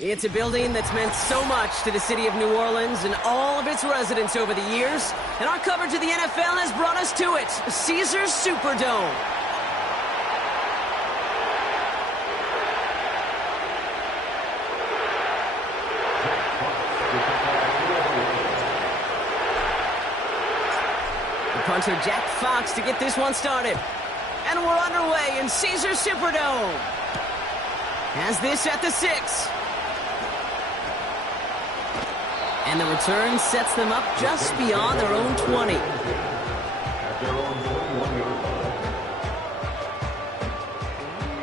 It's a building that's meant so much to the city of New Orleans and all of its residents over the years. And our coverage of the NFL has brought us to it, Caesars Superdome. The punter Jack Fox to get this one started. And we're underway in Caesars Superdome. Has this at the 6. And the return sets them up just beyond their own 20.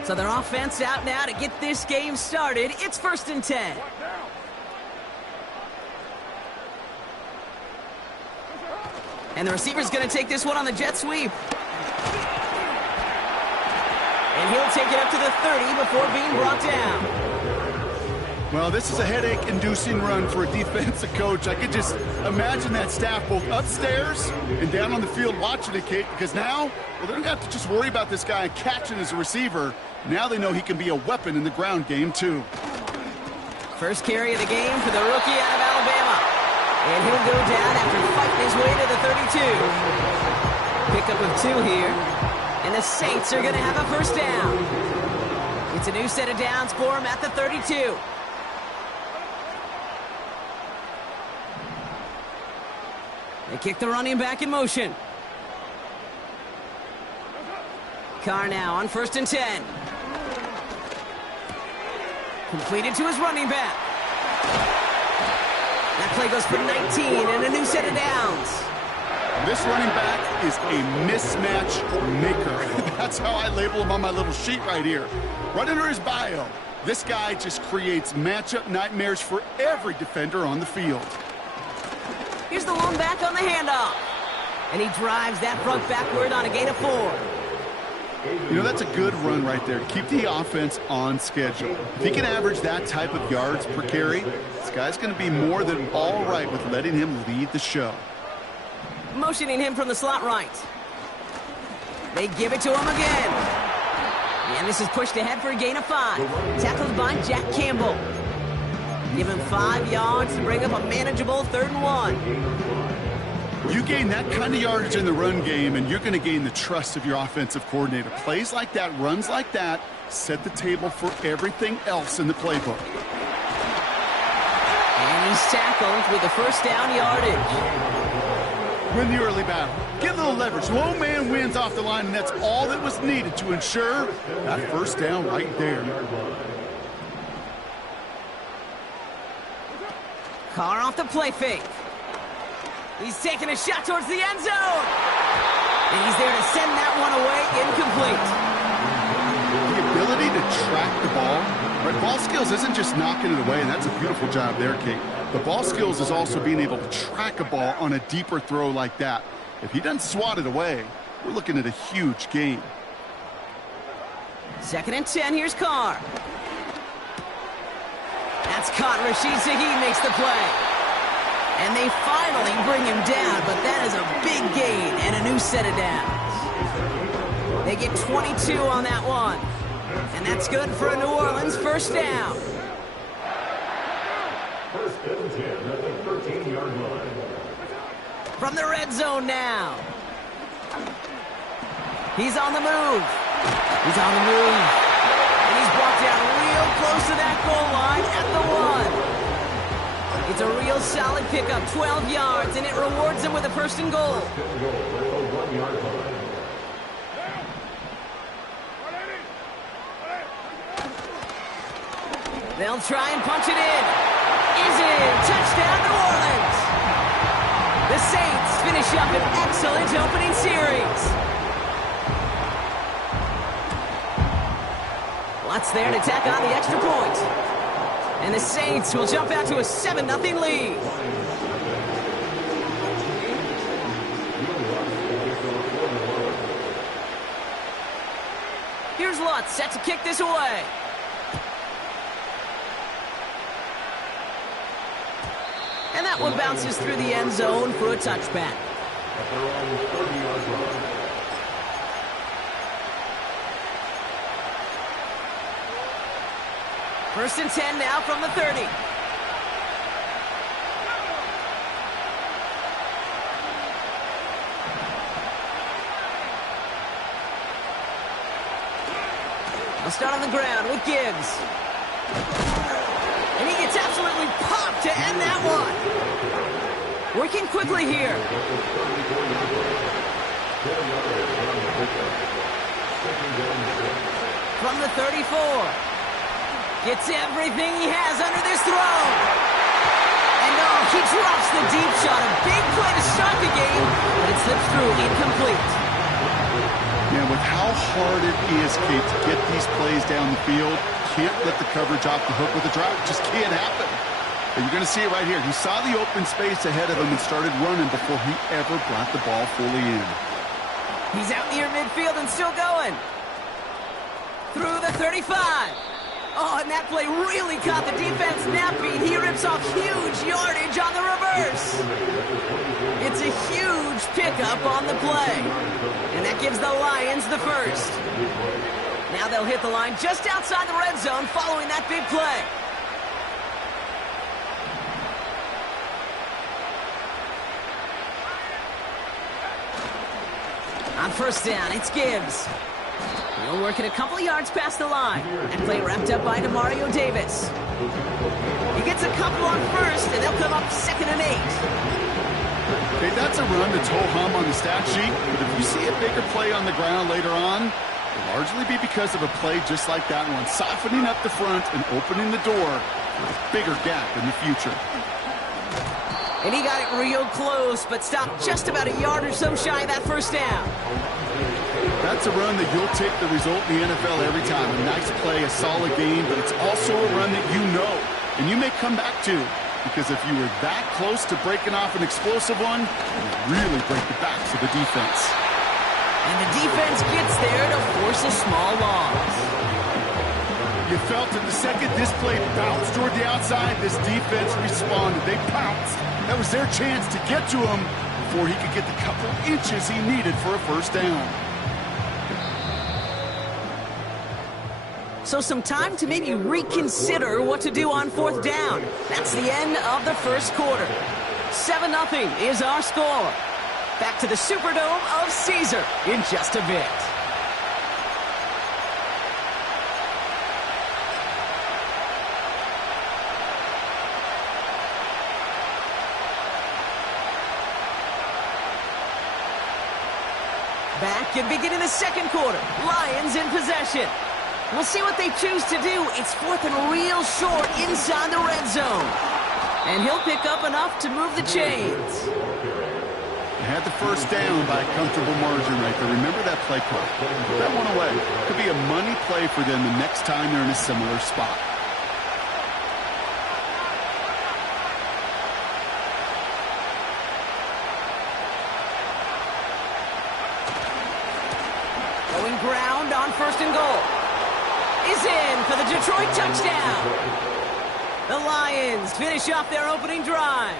So their offense out now to get this game started. It's 1st and 10. And the receiver's going to take this one on the jet sweep. And he'll take it up to the 30 before being brought down. Well, this is a headache-inducing run for a defensive coach. I could just imagine that staff both upstairs and down on the field watching it, Kate, because now, well, they don't have to just worry about this guy catching as a receiver. Now they know he can be a weapon in the ground game, too. First carry of the game for the rookie out of Alabama. And he'll go down after fighting his way to the 32. Pickup of 2 here. And the Saints are going to have a first down. It's a new set of downs for him at the 32. They kick the running back in motion. Carr now on 1st and 10. Completed to his running back. That play goes for 19 and a new set of downs. This running back is a mismatch maker. That's how I label him on my little sheet right here. Right under his bio, this guy just creates matchup nightmares for every defender on the field. Here's the lone back on the handoff. And he drives that front backward on a gain of 4. You know, that's a good run right there. Keep the offense on schedule. If he can average that type of yards per carry, this guy's going to be more than all right with letting him lead the show. Motioning him from the slot right. They give it to him again. And this is pushed ahead for a gain of 5. Tackled by Jack Campbell. Give him 5 yards to bring up a manageable 3rd and 1. You gain that kind of yardage in the run game, and you're going to gain the trust of your offensive coordinator. Plays like that, runs like that, set the table for everything else in the playbook. And he's tackled with the first down yardage. Win the early battle. Get a little leverage. Low man wins off the line, and that's all that was needed to ensure that first down right there. Carr off the play fake. He's taking a shot towards the end zone. And he's there to send that one away incomplete. The ability to track the ball. Right, ball skills isn't just knocking it away, and that's a beautiful job there, Kate. The ball skills is also being able to track a ball on a deeper throw like that. If he doesn't swat it away, we're looking at a huge gain. 2nd and 10, here's Carr. That's caught. Rashid Shaheed makes the play. And they finally bring him down, but that is a big gain and a new set of downs. They get 22 on that one. And that's good for a New Orleans first down. First and 10 at the 13-yard line. From the red zone now. He's on the move. He's on the move. And he's brought down real close to that goal line at the 1. It's a real solid pickup, 12 yards, and it rewards him with a first and goal. They'll try and punch it in. Is in. Touchdown, New Orleans. The Saints finish up an excellent opening series. Watts there to tack on the extra point. And the Saints will jump out to a 7-0 lead. Here's Lutz set to kick this away. And that one bounces through the end zone for a touchback. At their own 30-yard line. First and 10 now from the 30. They'll start on the ground with Gibbs. And he gets absolutely popped to end that one. Working quickly here. From the 34. Gets everything he has under this throw. And oh, he drops the deep shot. A big play to start the game, but it slips through incomplete. Yeah, with how hard it is, Kate, to get these plays down the field, can't let the coverage off the hook with a drop. It just can't happen. But you're going to see it right here. He saw the open space ahead of him and started running before he ever brought the ball fully in. He's out near midfield and still going. Through the 35. Oh, and that play really caught the defense napping. He rips off huge yardage on the reverse. It's a huge pickup on the play. And that gives the Lions the first. Now they'll hit the line just outside the red zone following that big play. On first down, it's Gibbs. He'll work it a couple of yards past the line. That play wrapped up by Demario Davis. He gets a couple on first, and they'll come up 2nd and 8. Okay, that's a run that's ho-hum on the stat sheet, but if you see a bigger play on the ground later on, it'll largely be because of a play just like that one, softening up the front and opening the door for a bigger gap in the future. And he got it real close, but stopped just about a yard or so shy of that first down. That's a run that you'll take the result in the NFL every time. A nice play, a solid game, but it's also a run that you know, and you may come back to, because if you were that close to breaking off an explosive one, you really break the backs of the defense. And the defense gets there to force a small loss. You felt that the second this play bounced toward the outside, this defense responded. They pounced. That was their chance to get to him before he could get the couple inches he needed for a first down. So some time to maybe reconsider what to do on 4th down. That's the end of the first quarter. 7-0 is our score. Back to the Superdome of Caesar in just a bit. Back and beginning the second quarter. Lions in possession. We'll see what they choose to do. It's 4th and real short inside the red zone. And he'll pick up enough to move the chains. They had the first down by a comfortable margin right there. Remember that play call. Put that one away. Could be a money play for them the next time they're in a similar spot. Going ground on 1st and goal. Is in for the Detroit touchdown. The Lions finish off their opening drive.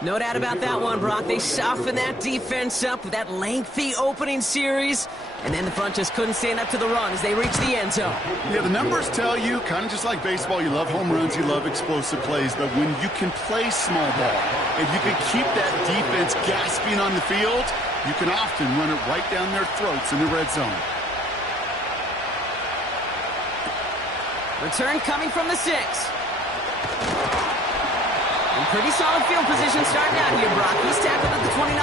No doubt about that one, Brock. They softened that defense up with that lengthy opening series, and then the front just couldn't stand up to the run as they reached the end zone. Yeah, the numbers tell you, kind of just like baseball, you love home runs, you love explosive plays, but when you can play small ball and you can keep that defense gasping on the field, you can often run it right down their throats in the red zone. Return coming from the 6. In pretty solid field position starting out here, Brock. He's tackled at the 29.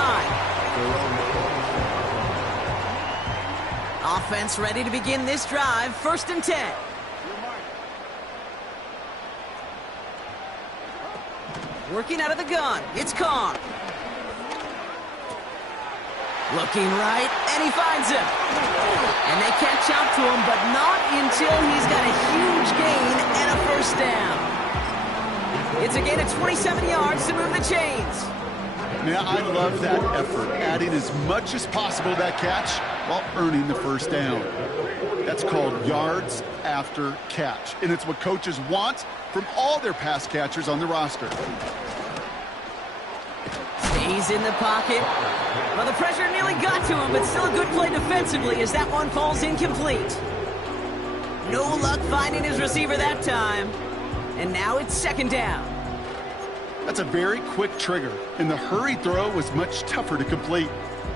Offense ready to begin this drive. 1st and 10. Working out of the gun. It's Carr. Looking right, and he finds him. And they catch up to him, but not until he's got a huge gain and a first down. It's a gain of 27 yards to move the chains. Yeah, I love that effort, adding as much as possible to that catch while earning the first down. That's called yards after catch, and it's what coaches want from all their pass catchers on the roster. Stays in the pocket. Well, the pressure nearly got to him, but still a good play defensively as that one falls incomplete. No luck finding his receiver that time. And now it's second down. That's a very quick trigger, and the hurry throw was much tougher to complete.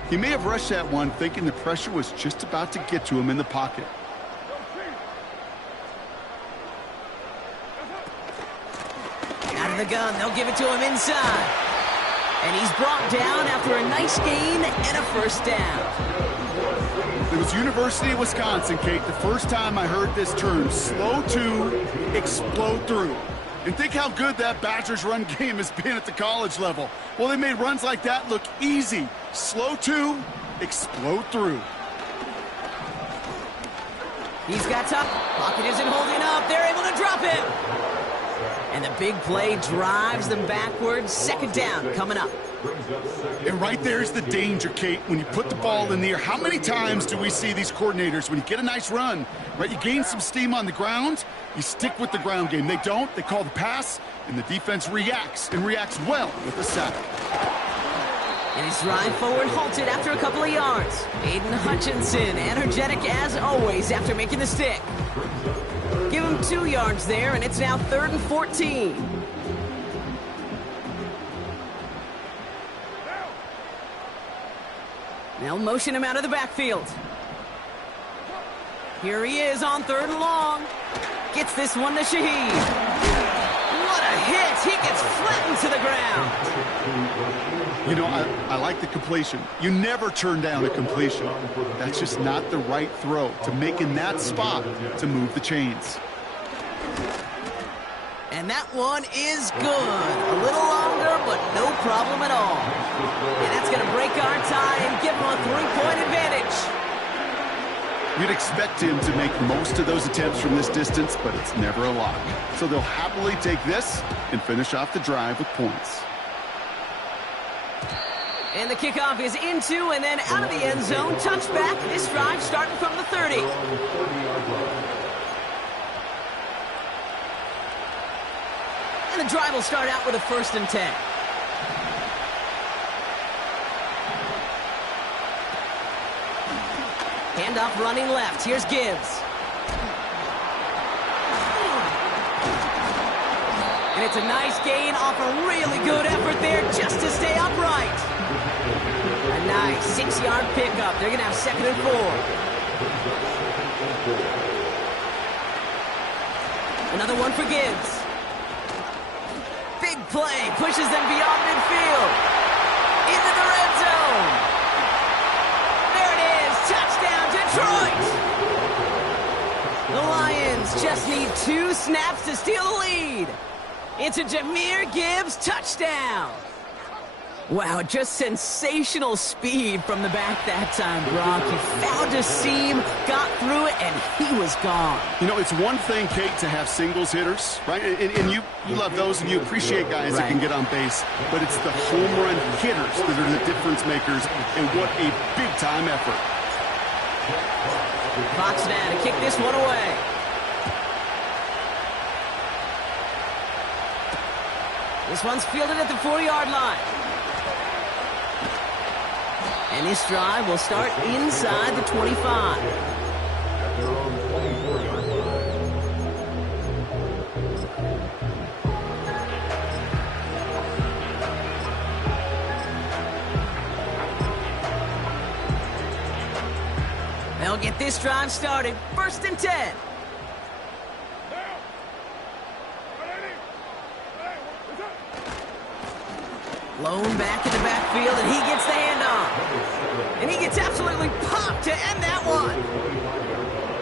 He may have rushed that one thinking the pressure was just about to get to him in the pocket. Out of the gun, they'll give it to him inside. And he's brought down after a nice gain and a first down. It was University of Wisconsin, Kate, the first time I heard this term, slow to explode through. And think how good that Badgers run game has been at the college level. Well, they made runs like that look easy. Slow to explode through. He's got top. Pocket isn't holding up. They're able to drop him. And the big play drives them backwards. Second down coming up. And right there's the danger, Kate. When you put the ball in the air, how many times do we see these coordinators, when you get a nice run, right, you gain some steam on the ground, you stick with the ground game. They don't. They call the pass, and the defense reacts, and reacts well with the sack. And his drive forward halted after a couple of yards. Aiden Hutchinson, energetic as always after making the stick. Give him 2 yards there, and it's now 3rd and 14. They'll motion him out of the backfield. Here he is on 3rd and long. Gets this one to Shaheed. What a hit! He gets flattened to the ground. You know, I like the completion. You never turn down a completion. That's just not the right throw to make in that spot to move the chains. And that one is good. A little longer, but no problem at all. And that's going to break our tie and give him a 3-point advantage. You'd expect him to make most of those attempts from this distance, but it's never a lock. So they'll happily take this and finish off the drive with points. And the kickoff is into and then out of the end zone. Touchback. This drive starting from the 30. And the drive will start out with a 1st and 10. Handoff running left. Here's Gibbs. And it's a nice gain off a really good effort there just to stay upright. A nice 6-yard pickup. They're going to have 2nd and 4. Another one for Gibbs. Big play. Pushes them beyond midfield. Into the red zone. There it is. Touchdown, Detroit. The Lions just need 2 snaps to steal the lead. It's a Jahmyr Gibbs touchdown. Wow, just sensational speed from the back that time, Brock. He found a seam, got through it, and he was gone. You know, it's one thing, Kate, to have singles hitters, right? And you love those, and you appreciate guys that can get on base. But it's the home run hitters that are the difference makers, and what a big-time effort. Fox now to kick this one away. This one's fielded at the 4-yard line. And this drive will start inside the 25. They'll get this drive started. 1st and 10. Lone back in the backfield, and he gets the handoff. And he gets absolutely popped to end that one.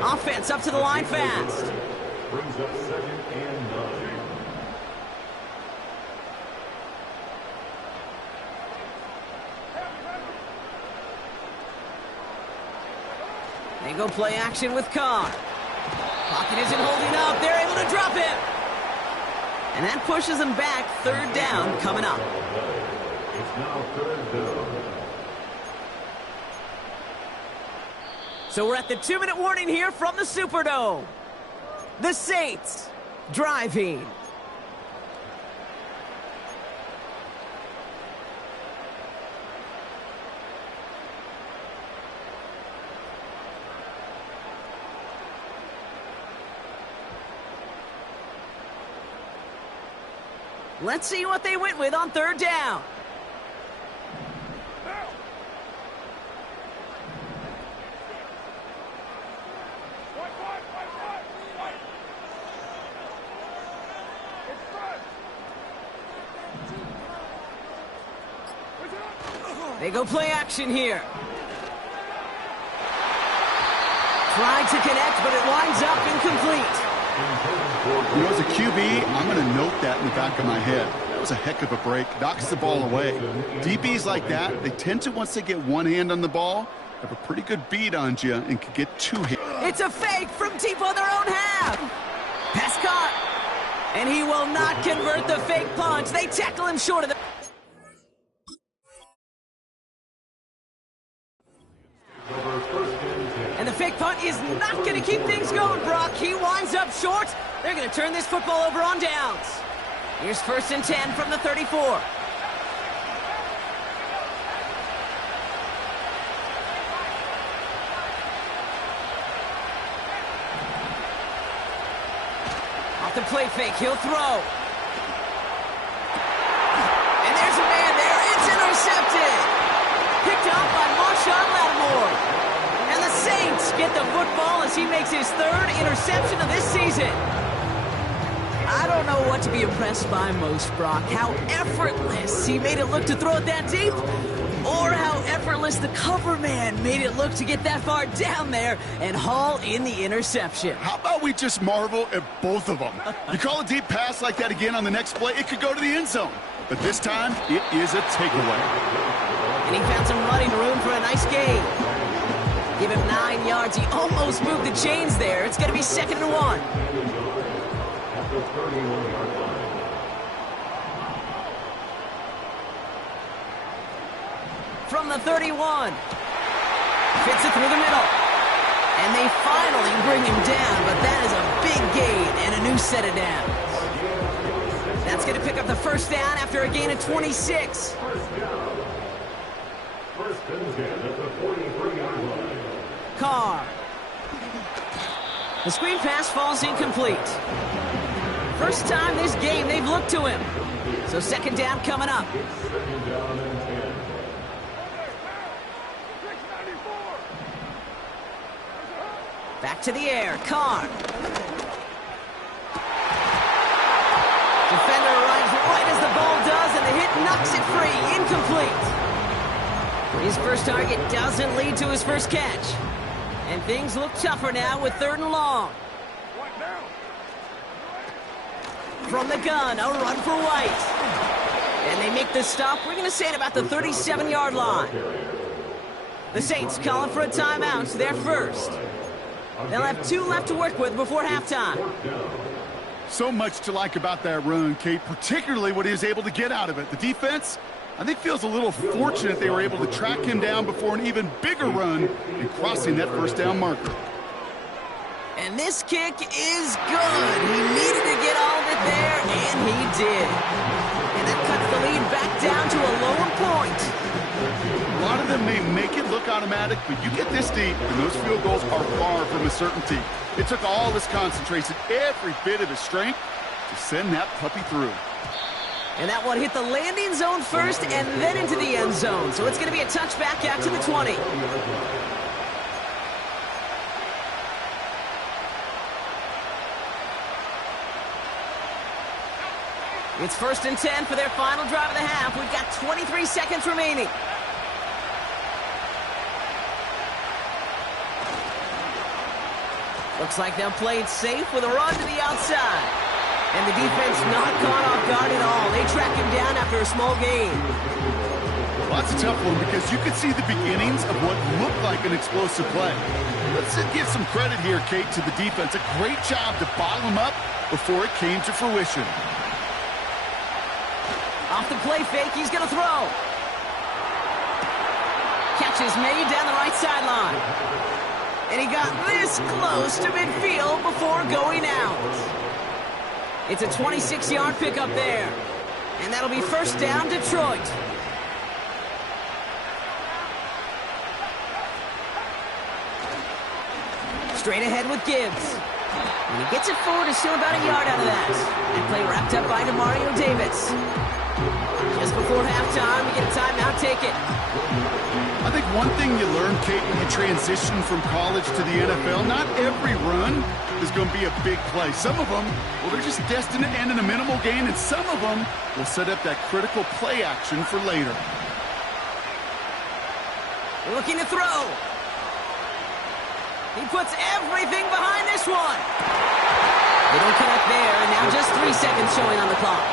Offense up to the line fast. Brings up 2nd and 9. They go play action with Carr. Pocket isn't holding up. They're able to drop him. And that pushes them back. 3rd down coming up. It's now 3rd down. So we're at the 2-minute warning here from the Superdome. The Saints driving. Let's see what they went with on third down. They go play action here. Tried to connect, but it winds up incomplete. You know, as a QB, I'm going to note that in the back of my head. That was a heck of a break. Knocks the ball away. DBs like that, they tend to, once they get one hand on the ball, have a pretty good beat on you and can get two hands. It's a fake from deep on their own half. Pass caught. And he will not convert the fake punch. They tackle him short of the... And the fake punt is not going to keep things going, Brock. He winds up short. They're going to turn this football over on downs. Here's 1st and 10 from the 34. Off the play fake, he'll throw. And there's a man there. It's intercepted. Picked up by Marshawn Lattimore. And the Saints get the football as he makes his 3rd interception of this season. I don't know what to be impressed by most, Brock. How effortless he made it look to throw it that deep, or how effortless the cover man made it look to get that far down there and haul in the interception. How about we just marvel at both of them? You call a deep pass like that again on the next play, it could go to the end zone. But this time, it is a takeaway. And he found some running room for a nice gain. Give him 9 yards. He almost moved the chains there. It's going to be 2nd and 1. From the 31. Fits it through the middle. And they finally bring him down, but that is a big gain and a new set of downs. That's going to pick up the 1st down after a gain of 26. Carr. The screen pass falls incomplete. First time this game they've looked to him. So 2nd down coming up. Back to the air. Carr. Defender arrives right as the ball does, and the hit knocks it free. Incomplete. His first target doesn't lead to his first catch. And things look tougher now with 3rd and long. From the gun, a run for White. And they make the stop, we're going to say, at about the 37-yard line. The Saints calling for a timeout, their first. They'll have 2 left to work with before halftime. So much to like about that run, Kate, particularly what he was able to get out of it. The defense, I think, feels a little fortunate they were able to track him down before an even bigger run and crossing that 1st down marker. And this kick is good. He needed to get all of it there, and he did. And that cuts the lead back down to a lower point. A lot of them may make it look automatic, but you get this deep, and those field goals are far from a certainty. It took all his concentration, every bit of his strength, to send that puppy through. And that one hit the landing zone first and then into the end zone. So it's going to be a touchback out to the 20. It's 1st and 10 for their final drive of the half. We've got 23 seconds remaining. Looks like they'll play it safe with a run to the outside. And the defense not caught off guard at all. They track him down after a small gain. Well, that's a tough one because you could see the beginnings of what looked like an explosive play. Let's give some credit here, Kate, to the defense. A great job to bottle him up before it came to fruition. Off the play fake, he's going to throw. Catch is made down the right sideline. And he got this close to midfield before going out. It's a 26-yard pickup there. And that'll be 1st down, Detroit. Straight ahead with Gibbs. And he gets it forward to still about a yard out of that. And play wrapped up by Demario Davis. Just before halftime, we get a timeout, take it. I think one thing you learn, Kate, when you transition from college to the NFL, not every run is going to be a big play. Some of them, well, they're just destined to end in a minimal gain, and some of them will set up that critical play action for later. Looking to throw. He puts everything behind this one. They don't connect there, and now just 3 seconds showing on the clock.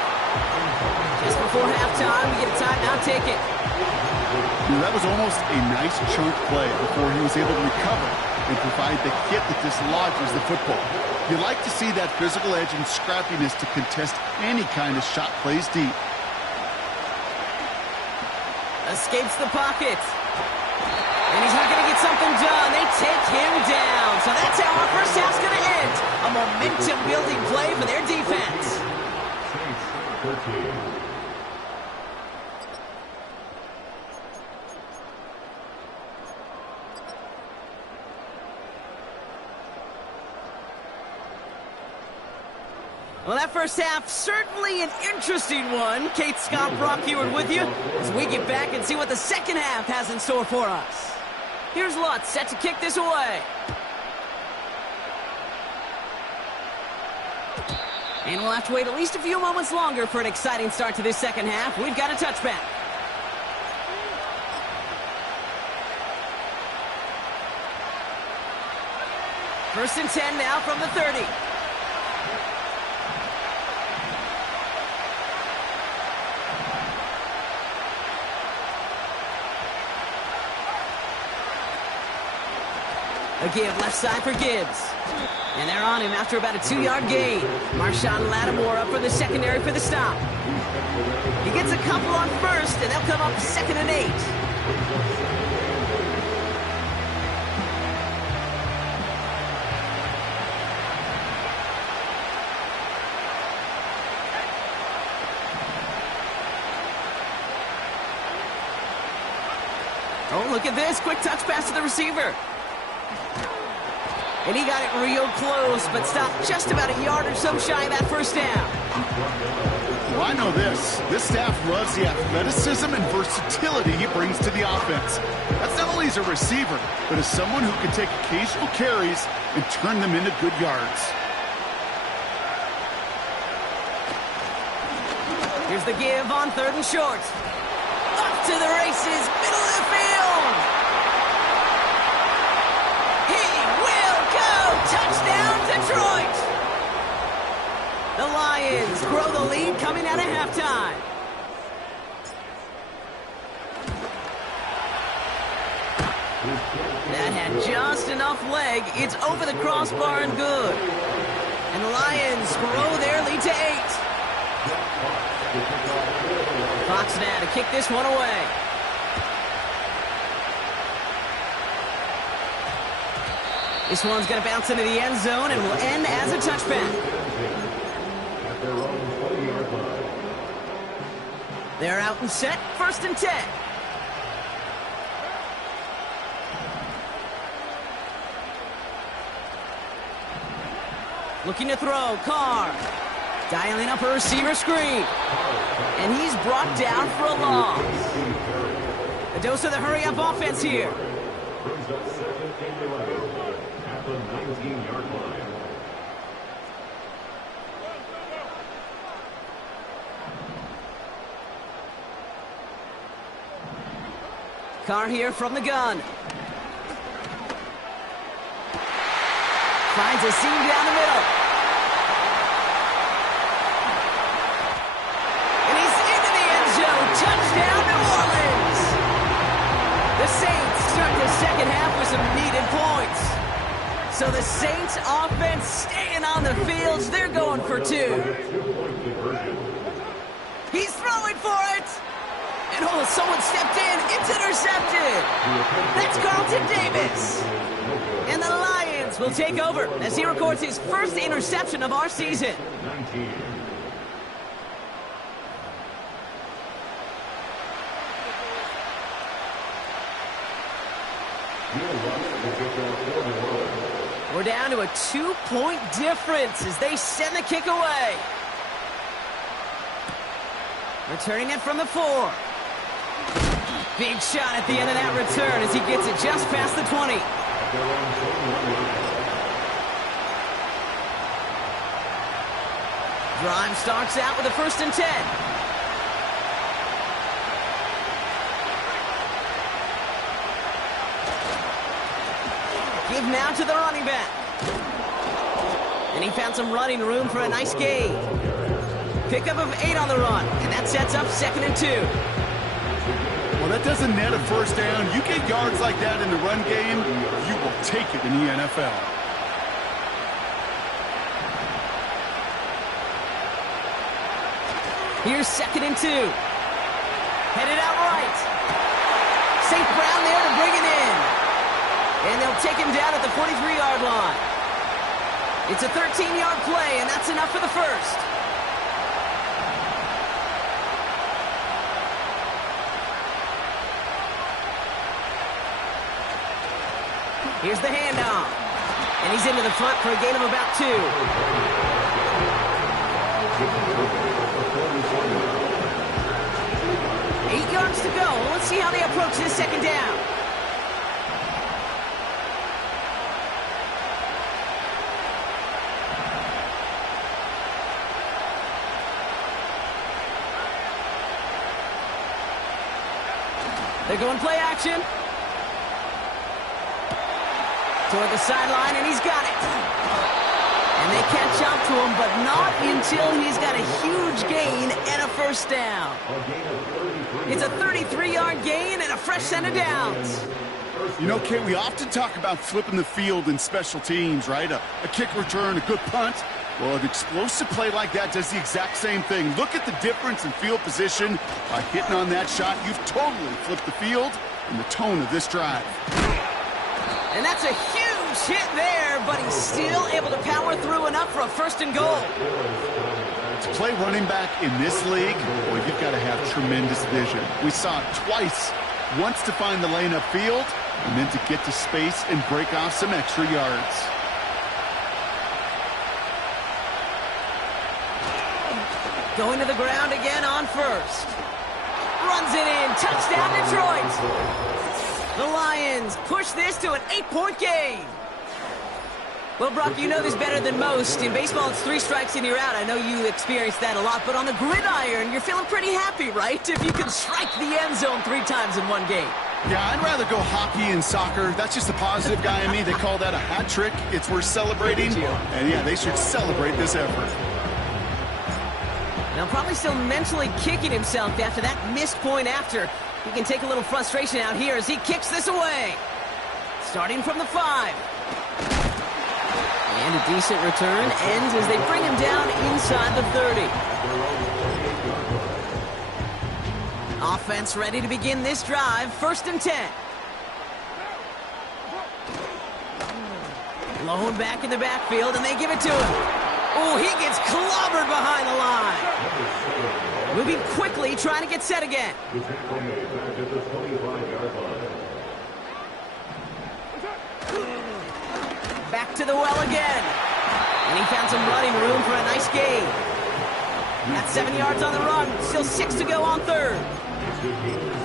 Just before halftime, we get a timeout, take it. That was almost a nice chunk play before he was able to recover and provide the hit that dislodges the football. You like to see that physical edge and scrappiness to contest any kind of shot plays deep. Escapes the pocket. And he's not going to get something done. They take him down. So that's how our first half's going to end. A momentum-building play for their defense. Well, that first half, certainly an interesting one. Kate, Scott, Brock Heward with you as we get back and see what the second half has in store for us. Here's Lutz set to kick this away. And we'll have to wait at least a few moments longer for an exciting start to this second half. We've got a touchback. First and 10 now from the 30. A give left side for Gibbs. And they're on him after about a 2-yard gain. Marshawn Lattimore up for the secondary for the stop. He gets a couple on first, and they'll come up 2nd and 8. Oh, look at this. Quick touch pass to the receiver. And he got it real close, but stopped just about a yard or so shy of that first down. Well, I know this. This staff loves the athleticism and versatility he brings to the offense. That's not only as a receiver, but as someone who can take occasional carries and turn them into good yards. Here's the give on 3rd and short. Up to the races, middle of the field. Touchdown, Detroit! The Lions grow the lead coming out of halftime. That had just enough leg. It's over the crossbar and good. And the Lions grow their lead to 8. Fox now to kick this one away. This one's going to bounce into the end zone and will end as a touchback. They're out and set, 1st and 10. Looking to throw, Carr. Dialing up a receiver screen. And he's brought down for a loss. A dose of the hurry-up offense here. Brings up 2nd and 11 at the 19-yard line. Carr here from the gun. Finds a seam down the middle. And he's into the end zone. Touchdown, New Orleans. The Saints start the second half with some needed points. So the Saints offense staying on the fields. They're going for 2. He's throwing for it. And oh, someone stepped in. It's intercepted. That's Carlton Davis. And the Lions will take over as he records his first interception of our season. 19. We're down to a 2-point difference as they send the kick away. Returning it from the 4. Big shot at the end of that return as he gets it just past the 20. Drive starts out with a 1st and 10. Give now to the running back. And he found some running room for a nice gain. Pickup of 8 on the run, and that sets up 2nd and 2. Well, that doesn't net a 1st down. You get yards like that in the run game, you will take it in the NFL. Here's 2nd and 2. Headed out right. St. Brown there to bring it in. And they'll take him down at the 43-yard line. It's a 13-yard play, and that's enough for the 1st. Here's the handoff. And he's into the front for a gain of about 2. 8 yards to go. Let's see how they approach this 2nd down. They're going play action. Toward the sideline, and he's got it. And they catch up to him, but not until he's got a huge gain and a 1st down. It's a 33-yard gain and a fresh set of downs. You know, Kate, we often talk about flipping the field in special teams, right? A kick return, a good punt. Well, an explosive play like that does the exact same thing. Look at the difference in field position. By hitting on that shot, you've totally flipped the field and the tone of this drive. And that's a huge hit there, but he's still able to power through enough for a 1st and goal. To play running back in this league, boy, you've got to have tremendous vision. We saw it twice. Once to find the lane upfield, and then to get to space and break off some extra yards. Going to the ground again on 1st. Runs it in. Touchdown, Detroit. The Lions push this to an 8-point gain. Well, Brock, you know this better than most. In baseball, it's 3 strikes and you're out. I know you experienced that a lot, but on the gridiron, you're feeling pretty happy, right? If you can strike the end zone 3 times in one game. Yeah, I'd rather go hockey and soccer. That's just the positive guy in me. They call that a hat trick. It's worth celebrating. And yeah, they should celebrate this effort. Now, probably still mentally kicking himself after that missed point after. He can take a little frustration out here as he kicks this away. Starting from the 5. And a decent return ends as they bring him down inside the 30. Offense ready to begin this drive. 1st and 10. Blown back in the backfield, and they give it to him. Oh, he gets clobbered behind the line. Moving quickly, trying to get set again. Back to the well again. And he found some running room for a nice gain. That's 7 yards on the run. Still 6 to go on 3rd.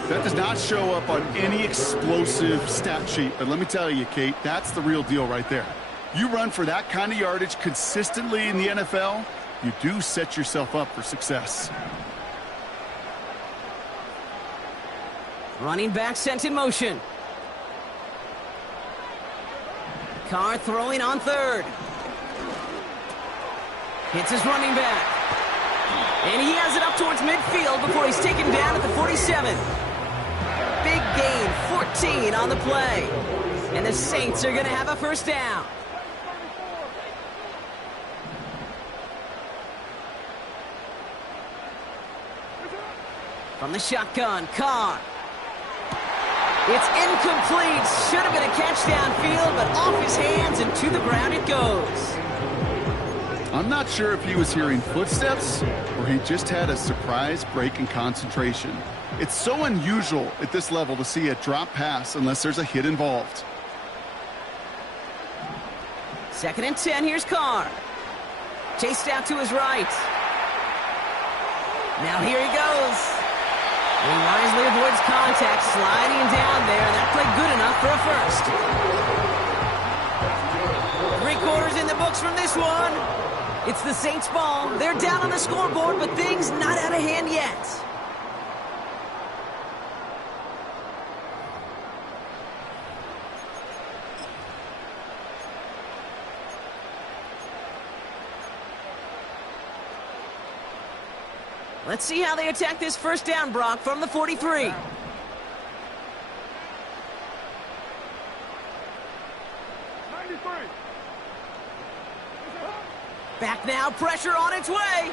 That does not show up on any explosive stat sheet. But let me tell you, Kate, that's the real deal right there. You run for that kind of yardage consistently in the NFL, you do set yourself up for success. Running back sent in motion. Carr throwing on 3rd. Hits his running back. And he has it up towards midfield before he's taken down at the 47. Big gain, 14 on the play. And the Saints are going to have a 1st down. From the shotgun, Carr. It's incomplete. Should have been a catch downfield, but off his hands and to the ground it goes. I'm not sure if he was hearing footsteps or he just had a surprise break in concentration. It's so unusual at this level to see a drop pass unless there's a hit involved. 2nd and 10, here's Carr. Chased out to his right. Now here he goes. He wisely avoids contact, sliding down there. That played good enough for a first. 3/4 in the books from this one. It's the Saints' ball. They're down on the scoreboard, but things not out of hand yet. Let's see how they attack this first down, Brock, from the 43. Back now, pressure on its way.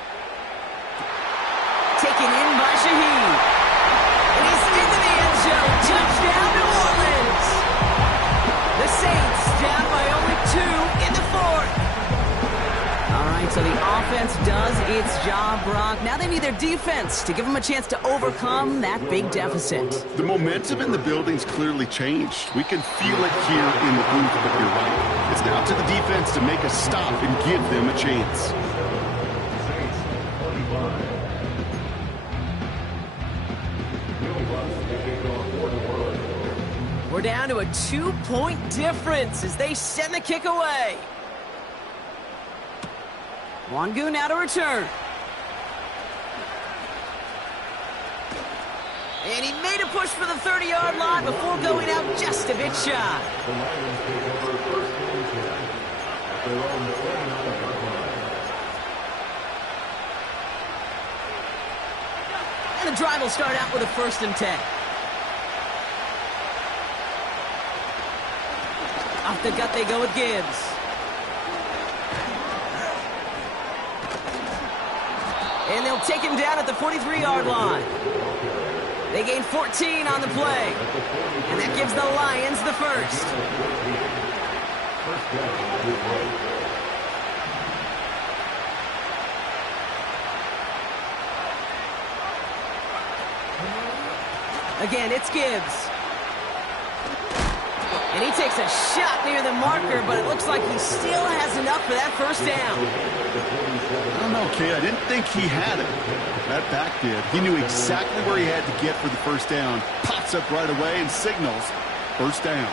Taken in by Shaheed. And he's into the end zone. Touchdown, New Orleans. The Saints down by only 2 in the 4th. All right, so the offense does its job, Brock. Now they need their defense to give them a chance to overcome that big deficit. The momentum in the building's clearly changed. We can feel it here in the booth, but you're right. It's now to the defense to make a stop and give them a chance. We're down to a 2-point difference as they send the kick away. Wangu now to return. And he made a push for the 30-yard line before going out just a bit shy. And the drive will start out with a 1st and 10. Off the gut they go with Gibbs. And they'll take him down at the 43-yard line. They gain 14 on the play. And that gives the Lions the first. Again, it's Gibbs. And he takes a shot near the marker, but it looks like he still has enough for that first down. I don't know, Kay. I didn't think he had it. That back did. He knew exactly where he had to get for the first down. Pops up right away and signals first down.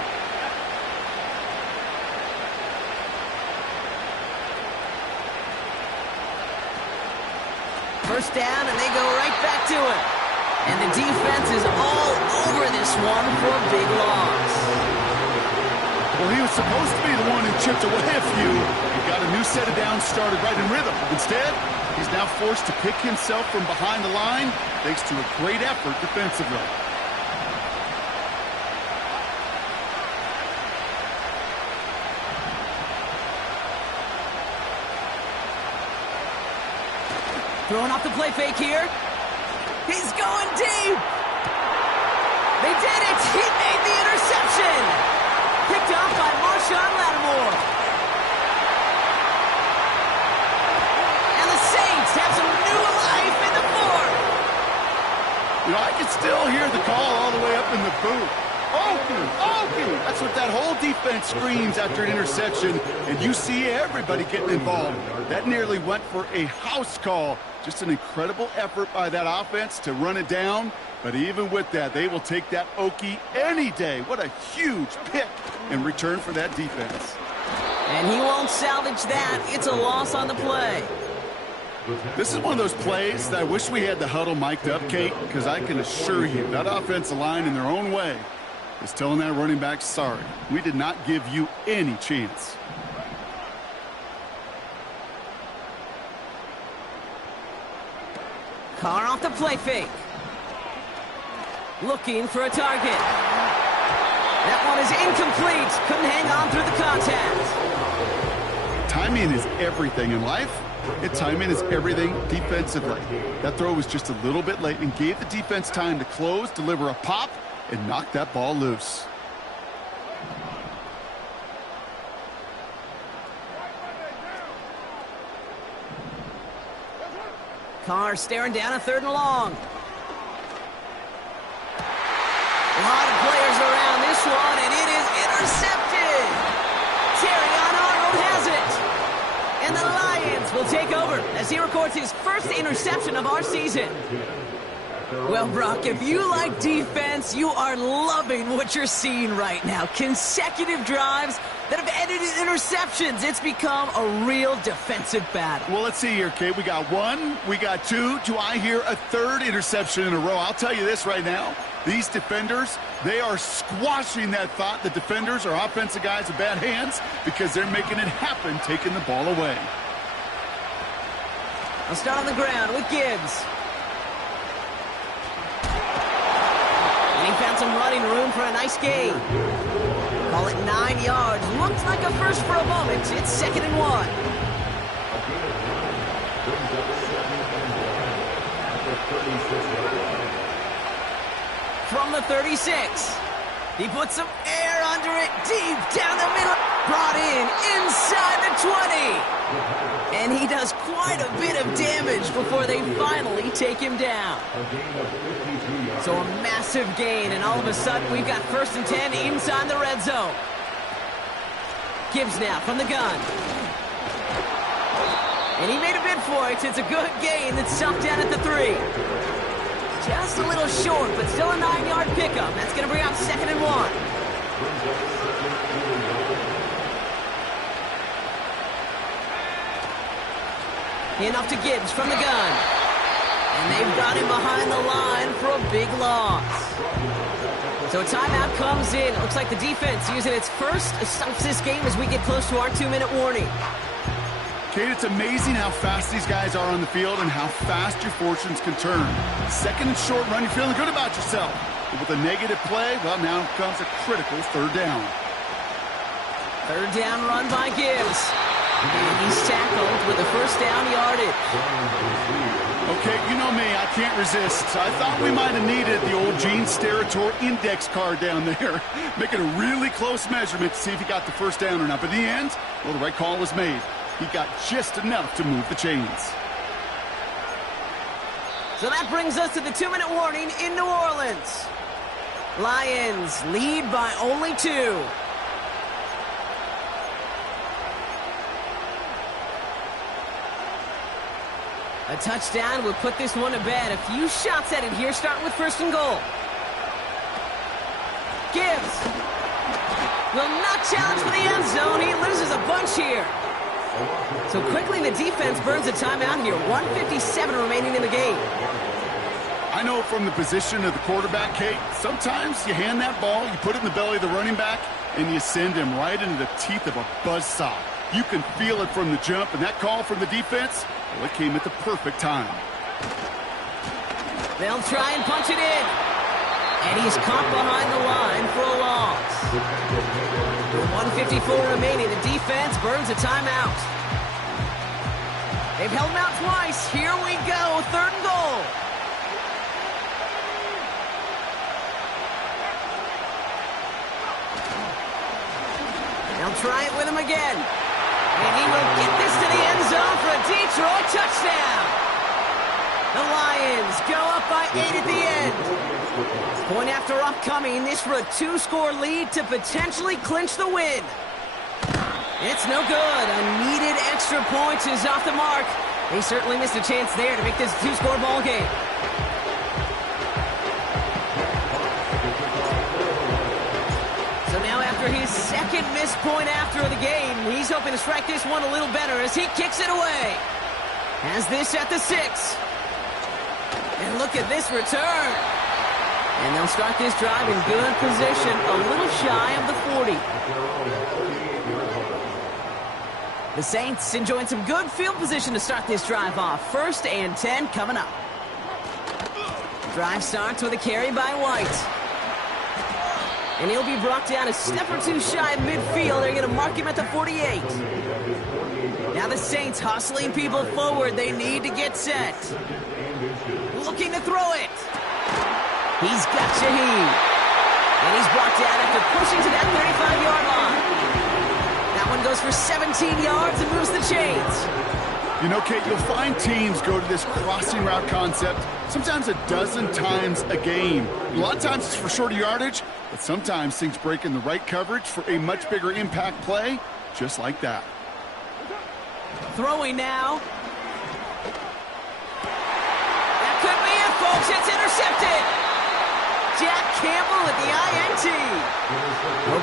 First down, and they go right back to it. And the defense is all over this one for a big loss. Well, he was supposed to be the one who chipped away a few. He got a new set of downs started right in rhythm. Instead, he's now forced to pick himself from behind the line thanks to a great effort defensively. Throwing off the play fake here. He's going deep. They did it. He made the interception. Picked off by Marshawn Lattimore. And the Saints have some new life in the 4th. You know, I can still hear the call all the way up in the booth. Open! That's what that whole defense screams after an interception, and you see everybody getting involved. That nearly went for a house call. Just an incredible effort by that offense to run it down. But even with that, they will take that Okie any day. What a huge pick in return for that defense. And he won't salvage that. It's a loss on the play. This is one of those plays that I wish we had the huddle mic'd up, Kate, because I can assure you that offensive line in their own way is telling that running back, sorry, we did not give you any chance. Carr off the play fake. Looking for a target. That one is incomplete. Couldn't hang on through the contact. Timing is everything in life, and timing is everything defensively. That throw was just a little bit late and gave the defense time to close, deliver a pop, and knock that ball loose. Carr staring down a 3rd and long. A lot of players around this one, and it is intercepted. Terrion Arnold has take over as he records his first interception of our season. Well, Brock, if you like defense, you are loving what you're seeing right now. Consecutive drives that have ended in interceptions. It's become a real defensive battle. Well, let's see here, Kate. We got one, we got two. Do I hear a third interception in a row? I'll tell you this right now. These defenders, they are squashing that thought. The defenders are offensive guys with bad hands because they're making it happen, taking the ball away. I'll start on the ground with Gibbs. And he found some running room for a nice gain. Call it 9 yards. Looks like a first for a moment. It's 2nd and 1. From the 36. He puts some air under it, deep down the middle. Brought in inside the 20. And he does quite a bit of damage before they finally take him down. So a massive gain, and all of a sudden we've got 1st and 10 inside the red zone. Gibbs now from the gun. And he made a bid for it. It's a good gain that's stuffed down at the 3. Just a little short, but still a 9-yard pickup. That's going to bring out 2nd and 1. Enough to Gibbs from the gun. And they've got him behind the line for a big loss. So a timeout comes in. It looks like the defense using its first stops this game as we get close to our 2-minute warning. Kate, it's amazing how fast these guys are on the field and how fast your fortunes can turn. 2nd and short run, you're feeling good about yourself. But with a negative play, well, now comes a critical 3rd down. 3rd down run by Gibbs. And he's tackled with a 1st down yardage. Okay, you know me, I can't resist. I thought we might have needed the old Gene Steratore index card down there. Making a really close measurement to see if he got the 1st down or not. But in the end, well, the right call was made. He got just enough to move the chains. So that brings us to the 2-minute warning in New Orleans. Lions lead by only 2. A touchdown will put this one to bed. A few shots at it here, starting with 1st and goal. Gibbs will not challenge for the end zone. He loses a bunch here. So quickly the defense burns a timeout here. 1:57 remaining in the game. I know from the position of the quarterback, Kate, sometimes you hand that ball, you put it in the belly of the running back, and you send him right into the teeth of a buzzsaw. You can feel it from the jump, and that call from the defense, well, it came at the perfect time. They'll try and punch it in. And he's caught behind the line for a loss. With 1:54 remaining, the defense burns a timeout. They've held him out twice. Here we go, 3rd and goal. They'll try it with him again. And he will get this to the end zone for a Detroit touchdown. The Lions go up by 8 at the end. Point after upcoming, this for a 2-score lead to potentially clinch the win. It's no good. A needed extra point is off the mark. They certainly missed a chance there to make this a 2-score ball game. So now after his 2nd missed point after the game, he's hoping to strike this one a little better as he kicks it away. Has this at the 6. And look at this return. And they'll start this drive in good position, a little shy of the 40. The Saints enjoying some good field position to start this drive off. 1st and 10 coming up. Drive starts with a carry by White. And he'll be brought down a step or 2 shy of midfield. They're going to mark him at the 48. Now the Saints hustling people forward. They need to get set. Looking to throw it. He's got Shaheed. And he's brought down after pushing to that 35-yard line. That one goes for 17 yards and moves the chains. You know, Kate, you'll find teams go to this crossing route concept sometimes a dozen times a game. A lot of times it's for shorter yardage, but sometimes things break in the right coverage for a much bigger impact play, just like that. Throwing now, Jack Campbell with the INT.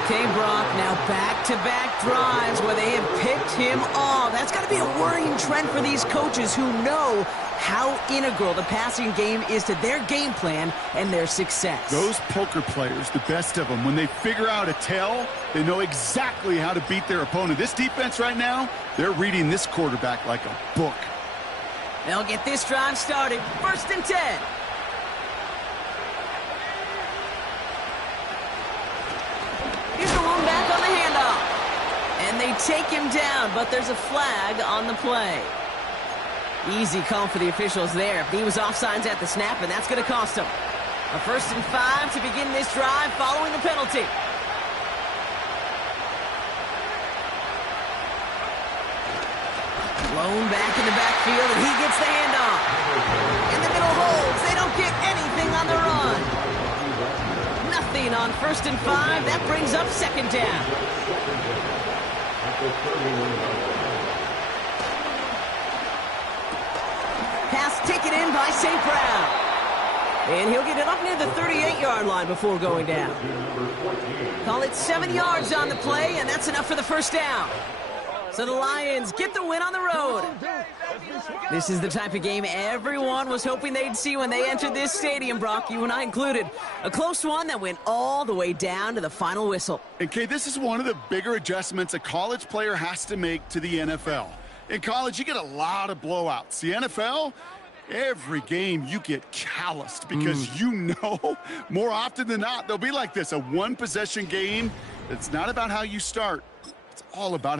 Okay, Brock, now back-to-back drives where they have picked him off. That's got to be a worrying trend for these coaches who know how integral the passing game is to their game plan and their success. Those poker players, the best of them, when they figure out a tell, they know exactly how to beat their opponent. This defense right now, they're reading this quarterback like a book. They'll get this drive started. 1st and 10. Here's the one back on the handoff. And they take him down, but there's a flag on the play. Easy call for the officials there. He was offsides at the snap, and that's going to cost him. A 1st and 5 to begin this drive following the penalty. Blown back in the backfield, and he gets the handoff. In the middle holds. They don't get anything on the run. Nothing on 1st and 5. That brings up 2nd down. Pass taken in by St. Brown. And he'll get it up near the 38-yard line before going down. Call it 7 yards on the play, and that's enough for the 1st down. So the Lions get the win on the road. This is the type of game everyone was hoping they'd see when they entered this stadium, Brock, you and I included. A close one that went all the way down to the final whistle. And, Kay, this is one of the bigger adjustments a college player has to make to the NFL. In college, you get a lot of blowouts. The NFL, every game you get calloused because you know more often than not they'll be like this, a one-possession game. It's not about how you start. It's all about